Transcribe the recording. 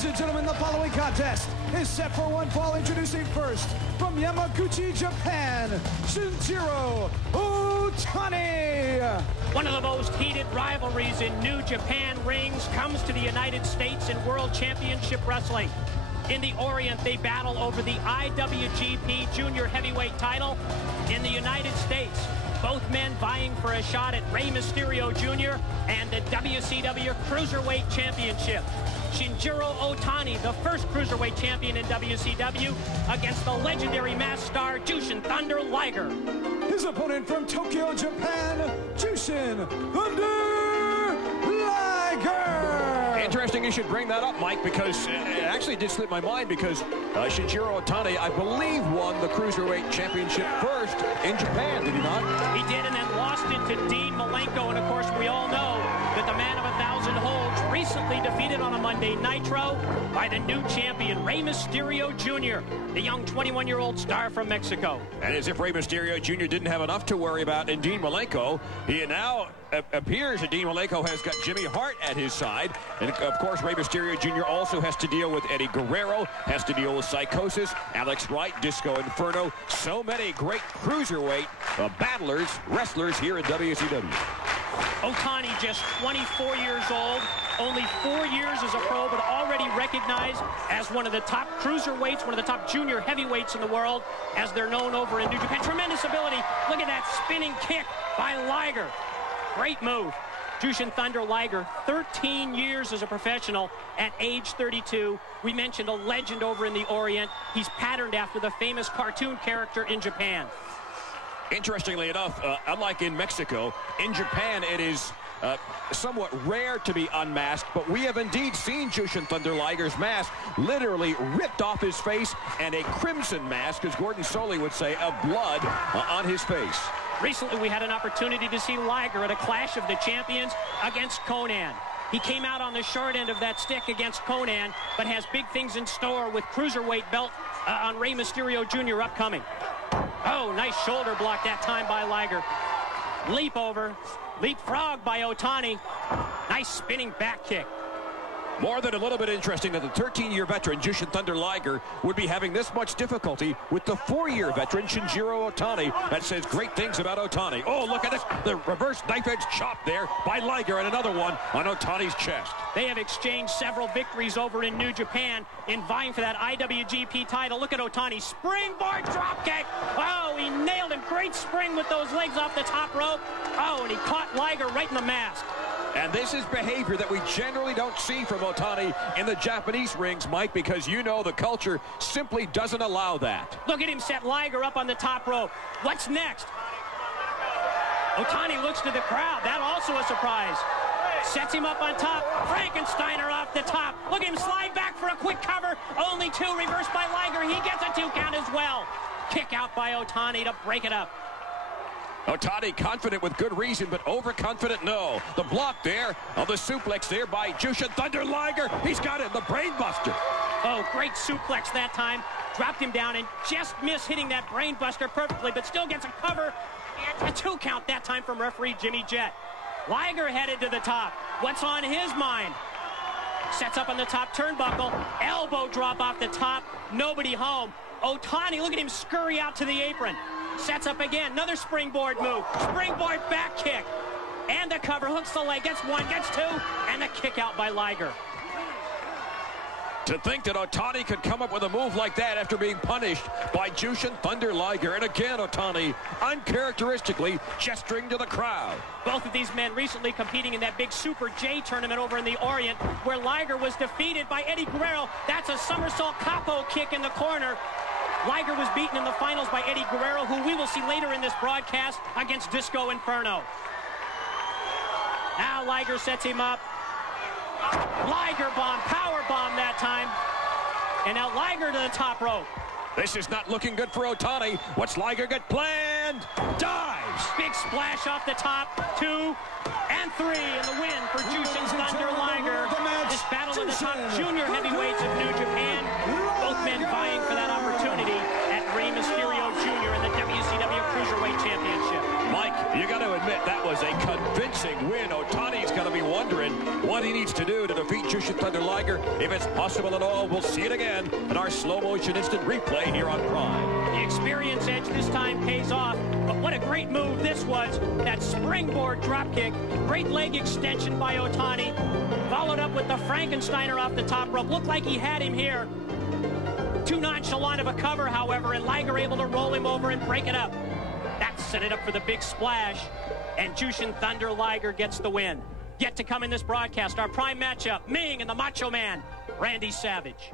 Ladies and gentlemen, the following contest is set for one fall. Introducing first, from Yamaguchi, Japan, Shinjiro Otani. One of the most heated rivalries in New Japan rings comes to the United States in World Championship Wrestling. In the Orient, they battle over the IWGP Junior Heavyweight title. In the United States, both men vying for a shot at Rey Mysterio Jr. and the WCW Cruiserweight Championship. Shinjiro Otani, the first Cruiserweight champion in WCW, against the legendary masked star Jushin Thunder Liger. His opponent from Tokyo, Japan, Jushin Thunder Liger. Interesting you should bring that up, Mike, because it actually did slip my mind because Shinjiro Otani, I believe, won the Cruiserweight Championship first in Japan, did he not? He did, and then lost it to Dean Malenko, and of course we all know that the man of 1,000 holds recently defeated on a Monday Nitro by the new champion, Rey Mysterio Jr., the young 21-year-old star from Mexico. And as if Rey Mysterio Jr. didn't have enough to worry about in Dean Malenko, he now appears that Dean Malenko has got Jimmy Hart at his side. And of course, Rey Mysterio Jr. also has to deal with Eddie Guerrero, has to deal with Psychosis, Alex Wright, Disco Inferno. So many great cruiserweight battlers, wrestlers here in WCW. Otani, just 24 years old, only 4 years as a pro, but already recognized as one of the top cruiserweights, one of the top junior heavyweights in the world, as they're known over in New Japan. Tremendous ability. Look at that spinning kick by Liger. Great move. Jushin Thunder Liger, 13 years as a professional at age 32. We mentioned a legend over in the Orient. He's patterned after the famous cartoon character in Japan. Interestingly enough, unlike in Mexico, in Japan it is somewhat rare to be unmasked, but we have indeed seen Jushin Thunder Liger's mask literally ripped off his face, and a crimson mask, as Gordon Soley would say, of blood on his face. Recently, we had an opportunity to see Liger at a Clash of the Champions against Conan. He came out on the short end of that stick against Conan, but has big things in store with Cruiserweight belt on Rey Mysterio Jr. upcoming. Oh, nice shoulder block that time by Liger. Leap over, leapfrog by Otani. Nice spinning back kick. More than a little bit interesting that the 13-year veteran Jushin Thunder Liger would be having this much difficulty with the 4-year veteran Shinjiro Otani. That says great things about Otani. Oh, look at this. The reverse knife-edge chop there by Liger, and another one on Otani's chest. They have exchanged several victories over in New Japan in vying for that IWGP title. Look at Otani. Springboard dropkick. Oh, he nailed him. Great spring with those legs off the top rope. Oh, and he caught Liger right in the mask. And this is behavior that we generally don't see from Otani in the Japanese rings, Mike, because you know the culture simply doesn't allow that. Look at him set Liger up on the top rope. What's next? Otani looks to the crowd. That also a surprise. Sets him up on top. Frankensteiner off the top. Look at him slide back for a quick cover. Only two, reversed by Liger. He gets a 2 count as well. Kick out by Otani to break it up. Otani confident with good reason, but overconfident, no. The block there of the suplex there by Jushin Thunder Liger. He's got it, the brain buster. Oh, great suplex that time. Dropped him down and just missed hitting that brain buster perfectly, but still gets a cover. A 2 count that time from referee Jimmy Jett. Liger headed to the top. What's on his mind? Sets up on the top turnbuckle. Elbow drop off the top. Nobody home. Otani, look at him scurry out to the apron. Sets up again, another springboard move. Springboard back kick. And the cover, hooks the leg, gets 1, gets 2, and a kick out by Liger. To think that Otani could come up with a move like that after being punished by Jushin Thunder Liger. And again, Otani uncharacteristically gesturing to the crowd. Both of these men recently competing in that big Super J tournament over in the Orient, where Liger was defeated by Eddie Guerrero. That's a somersault capo kick in the corner. Liger was beaten in the finals by Eddie Guerrero, who we will see later in this broadcast against Disco Inferno. Now Liger sets him up. Liger bomb, power bomb that time. And now Liger to the top rope. This is not looking good for Otani. What's Liger got planned? Dives. Big splash off the top. 2 and 3 in the win for Jushin Thunder Liger. This battle of the top junior heavyweights of New Japan. Both men vying for that opportunity at Rey Mysterio Jr. in the WCW Cruiserweight Championship. Mike, you got to admit that was a convincing win. Otani's going to be wondering what he needs to do to defeat Jushin Thunder Liger. If it's possible at all, we'll see it again in our slow-motion instant replay here on Prime. The experience edge this time pays off, but what a great move this was. That springboard dropkick, great leg extension by Otani, followed up with the Frankensteiner off the top rope. Looked like he had him here. Too nonchalant of a cover, however, and Liger able to roll him over and break it up. That set it up for the big splash, and Jushin Thunder Liger gets the win. Yet to come in this broadcast, our prime matchup, Ming and the Macho Man, Randy Savage.